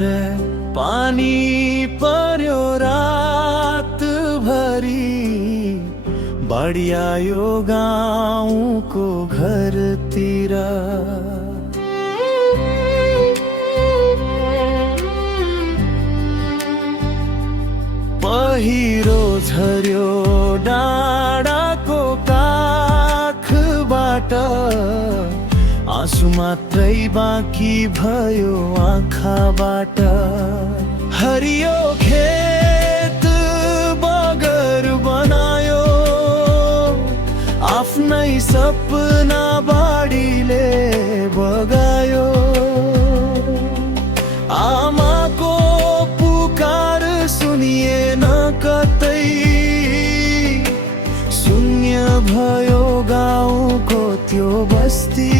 रे पानी पर्यो रात भरी, बाढी आयो गाउँको घरतिर। पहिरो झर्यो डाँडाको काखबाट, आँसु मात्रै बाँकी भयो आँखाबाट। हरियो खेत बगर बनायो, आफ्नै सपना बाढीले बगायो। आमाको पुकार सुनिएन कतै, शून्य भयो गाउँको त्यो बस्ती।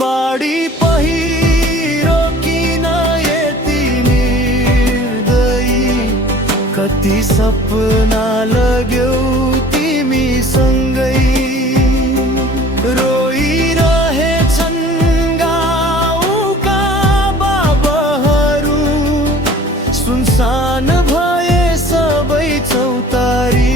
बाढी पहिरो किन यति निर्दयी, कति सपना लग्यौ तिमीसँगै। रोइरहेछन् गाउँका बाबाहरू, सुनसान भए सबै चौतारीहरू।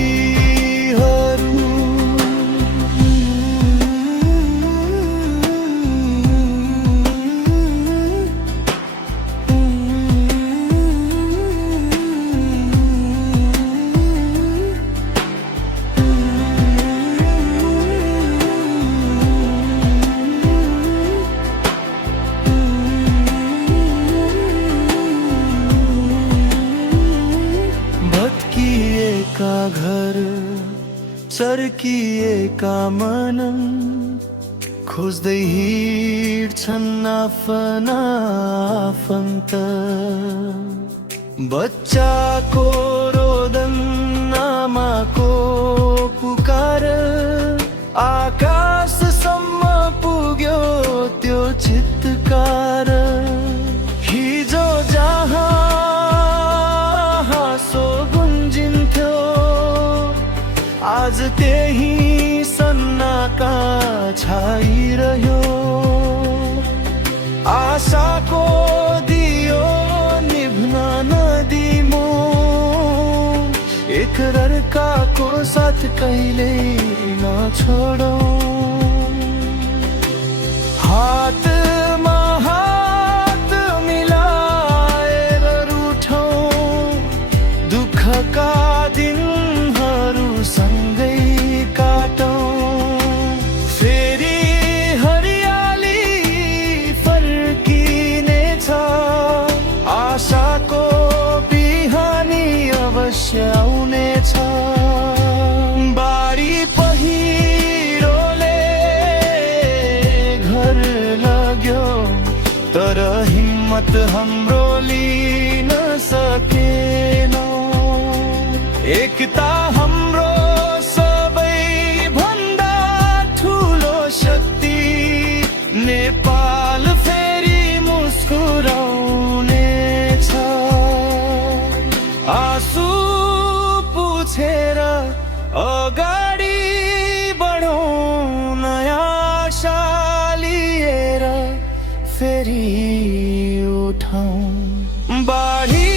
भत्किएका घर, चर्किएका मन, खोज्दै हिँड्छन् आफ्ना आफन्त। बच्चाको रोदन, आमाको पुकार, आकाशसम्म पुग्यो त्यो चित्कार। हिजो जहाँ हाँसो गुन्जिन्थ्यो, आज त्यही सन्नाका छाइरह्यो। आशाको दियो निभ्न नदिमो, एकअर्काको साथ कहिले नछोडौँ। हातमा हात मिलाएर रुठौँ, दुःखका दिनहरू सँगै काटौँ। फेरि हरियाली फर्किनेछ, आशाको बिहानी अवश्य आउनेछ। बाढी पहिरोले घर लग्यो, तर हिम्मत हाम्रो लिन सकेनौँ। एकता हाम्रो सबैभन्दा ठुलो शक्ति, नेपाल फेरि मुस्कुराउनेछ। आँसु पुछेर अगाडि बढौँ, नयाँ आशा लिएर फेरि उठौँ। बाढी